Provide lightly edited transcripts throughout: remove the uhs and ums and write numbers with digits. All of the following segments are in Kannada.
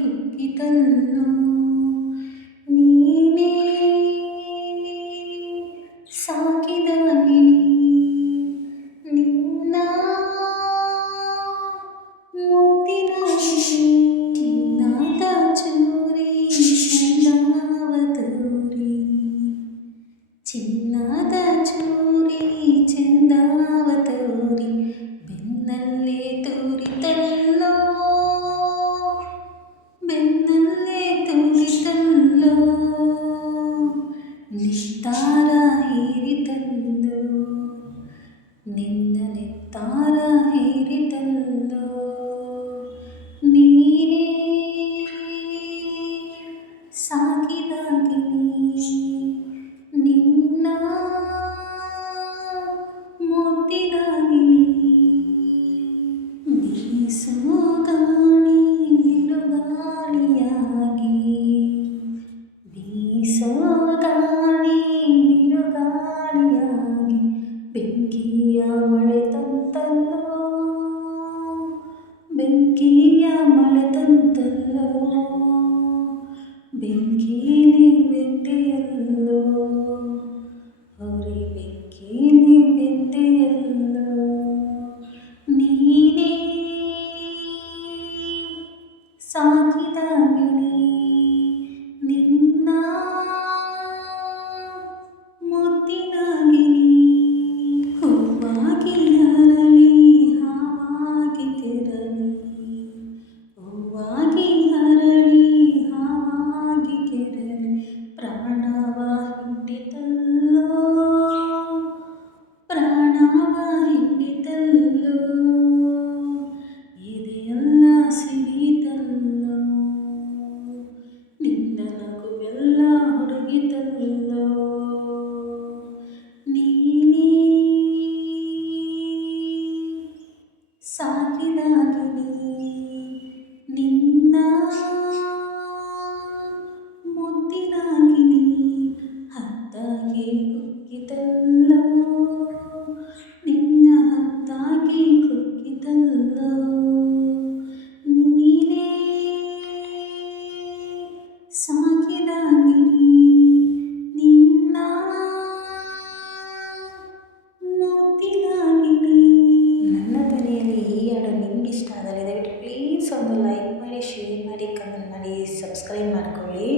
ಕುಕ್ಕಿತಲ್ಲೋ ನೀನೇ ಸಾಕಿದ ಗಿಣಿ ನಿನ್ನ ಮುತ್ತಿನ ಗಿಣಿ ಚಿನ್ನದ ಚೂರಿ ಚಂದಾವತೂರಿ ಚಿನ್ನದ ಚೂರಿ ಚಂದಾವತೂರಿ ಬೆನ್ನಲ್ಲೇ ತೂರಿತಲ್ಲೋ ಬೆನ್ನಲ್ಲೇ ತೂರಿತಲ್ಲೋ ನಿಸ್ತಾರ ಹೇರಿತಲ್ಲೋ ನಿನ್ನ ನಿತ್ತಾರ ಹೇರಿತಲ್ಲೋ ನೀನೇ ಸಾಕಿದ ಗಿಣಿ ನಿನ್ನ ಮುತ್ತಿನ ಗಿಣಿ ಬೀಸೋ ಗಾಳಿ ಬಿರುಗಾಳಿಯಾಗಿ ಬೀಸೋ ಗಾಳಿ ಬಿರುಗಾಳಿಯಾಗಿ ಬೆಂಕಿಯ ಮಳೆ ತಂತಲ್ಲೋ ಬೆಂಕಿಯ ಮಳೆ ತಂತಲ್ಲೋ ಬೆಂಕೀಲಿ ಬೆಂದೆಯಲ್ಲೋ ಹೊರೆ ಬೆಂಕೀಲಿ ಬೆಂದೆಯಲ್ಲೋ ನೀನೇ ಸಾಕಿದ ಗಿಣಿ ನಿನ್ನ ಮುತ್ತಿನ ಗಿಣಿ ಹೂವಾಗಿ ಹರಳಿ ಹಾವಾಗಿ ಕೆರಳಿ ಹೂವಾಗಿ ಹರಳಿ ಹಾವಾಗಿ ಕೆರಳಿ ಪ್ರಾಣವ ಹಿಂಡಿತಲ್ಲೋ ಪ್ರಾಣವ ಹಿಂಡಿತಲ್ಲೋ ಎದೆಯೆಲ್ಲ ಸಿಡಿತಲ್ಲೋ ನಿನ್ನ ನಗುವೆಲ್ಲ ಹುಡುಗಿತಲ್ಲೋ ನೀನೇ ಸಾಕಿದ ಗಿಣಿ ನಿನ್ನ ಮುತ್ತಿನ ಗಿಣಿ ಹತ್ತಾಗಿ ಕುಕ್ಕಿತಲ್ಲೋ ನಿನ್ನ ಹತ್ತಾಗಿ ಕುಕ್ಕಿತಲ್ಲೋ ನೀನೇ ಸಾಕಿದ ಗಿಣಿ ನಿನ್ನ ಮುತ್ತಿನ ಗಿಣಿ. ನನ್ನ ಧ್ವನಿಯಲ್ಲಿ ಈ ಹಾಡು ನಿಮ್ಗೆ ಇಷ್ಟ ಆದರೆ ದಯವಿಟ್ಟು ಪ್ಲೀಸ್ ಒಂದು ಲೈಕ್ ಮಾಡಿ, ಶೇರ್ ಮಾಡಿ, ಕಮೆಂಟ್ ಮಾಡಿ, ಸಬ್ಸ್ಕ್ರೈಬ್ ಮಾಡ್ಕೊಳ್ಳಿ.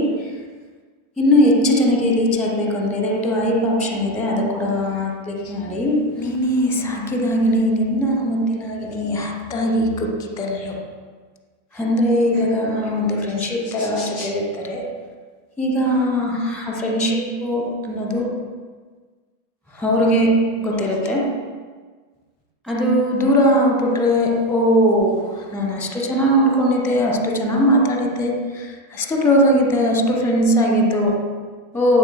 ಇನ್ನೂ ಹೆಚ್ಚು ಜನಕ್ಕೆ ರೀಚ್ ಆಗಬೇಕು ಅಂದರೆ ದಯವಿಟ್ಟು ಐಪ್ ಆಪ್ಷನ್ ಇದೆ, ಅದು ಕೂಡ ಕ್ಲಿಕ್ ಮಾಡಿ. ನೀನೇ ಸಾಕಿದ ಗಿಣಿ ನಿನ್ನ ಮುತ್ತಿನ ಗಿಣಿ ಹತ್ತಾಗಿ ಕುಕ್ಕಿತಲ್ಲೋ ಅಂದರೆ ಇವಾಗ ಒಂದು ಫ್ರೆಂಡ್ಶಿಪ್ ಥರ ಜೊತೆಲಿರ್ತಾರೆ. ಈಗ ಆ ಫ್ರೆಂಡ್ಶಿಪ್ಪು ಅನ್ನೋದು ಅವ್ರಿಗೆ ಗೊತ್ತಿರುತ್ತೆ. ಅದು ದೂರ ಆಗ್ಬಿಟ್ರೆ ನಾನು ಅಷ್ಟು ಚೆನ್ನಾಗಿ ನೋಡ್ಕೊಂಡಿದ್ದೆ, ಅಷ್ಟು ಚೆನ್ನಾಗಿ ಮಾತಾಡಿದ್ದೆ, ಅಷ್ಟು ಕ್ಲೋಸ್ ಆಗಿದ್ದೆ, ಅಷ್ಟು ಫ್ರೆಂಡ್ಸ್ ಆಗಿತ್ತು,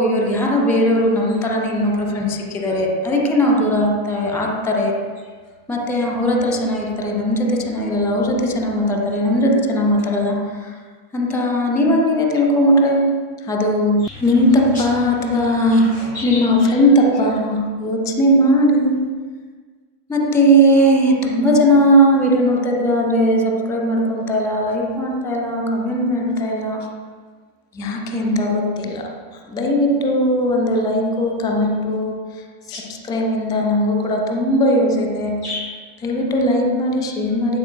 ಇವ್ರು ಯಾರೋ ಬೇರೆಯವರು ನಮ್ಮ ಥರನೇ ಇನ್ನೊಬ್ಬರು ಫ್ರೆಂಡ್ಸ್ ಸಿಕ್ಕಿದ್ದಾರೆ, ಅದಕ್ಕೆ ನಾವು ದೂರ ಆಗ್ತಾರೆ. ಮತ್ತು ಅವ್ರ ಹತ್ರ ಚೆನ್ನಾಗಿರ್ತಾರೆ, ನಮ್ಮ ಜೊತೆ ಚೆನ್ನಾಗಿರಲ್ಲ, ಅವ್ರ ಜೊತೆ ಚೆನ್ನಾಗಿ ಮಾತಾಡ್ತಾರೆ, ನಮ್ಮ ಜೊತೆ ಚೆನ್ನಾಗಿ ಮಾತಾಡಲ್ಲ ಅಂತ ನೀವೇ ತಿಳ್ಕೊಂಬಿಟ್ರೆ ಅದು ನಿಮ್ಮ ತಪ್ಪ ಅಥವಾ ನಿಮ್ಮ ಫ್ರೆಂಡ್ ತಪ್ಪ ಯೋಚನೆ ಮಾಡಿ. ಮತ್ತು ತುಂಬ ಜನ ವೀಡಿಯೋ ನೋಡ್ತಾ ಇದ್ದಾರೆ, ಆದರೆ ಸಬ್ಸ್ಕ್ರೈಬ್ ಮಾಡ್ಕೊತಾ ಇಲ್ಲ, ಲೈಕ್ ಮಾಡ್ತಾ ಇಲ್ಲ, ಕಮೆಂಟ್ ಮಾಡ್ತಾ ಇಲ್ಲ, ಯಾಕೆ ಅಂತ ಗೊತ್ತಿಲ್ಲ. ದಯವಿಟ್ಟು ಒಂದು ಲೈಕು, ಕಮೆಂಟು, ಸಬ್ಸ್ಕ್ರೈಬಿಂದ ನಮಗೂ ಕೂಡ ತುಂಬ ಯೂಸ್ ಇದೆ. ದಯವಿಟ್ಟು ಲೈಕ್ ಮಾಡಿ, ಶೇರ್ ಮಾಡಿ,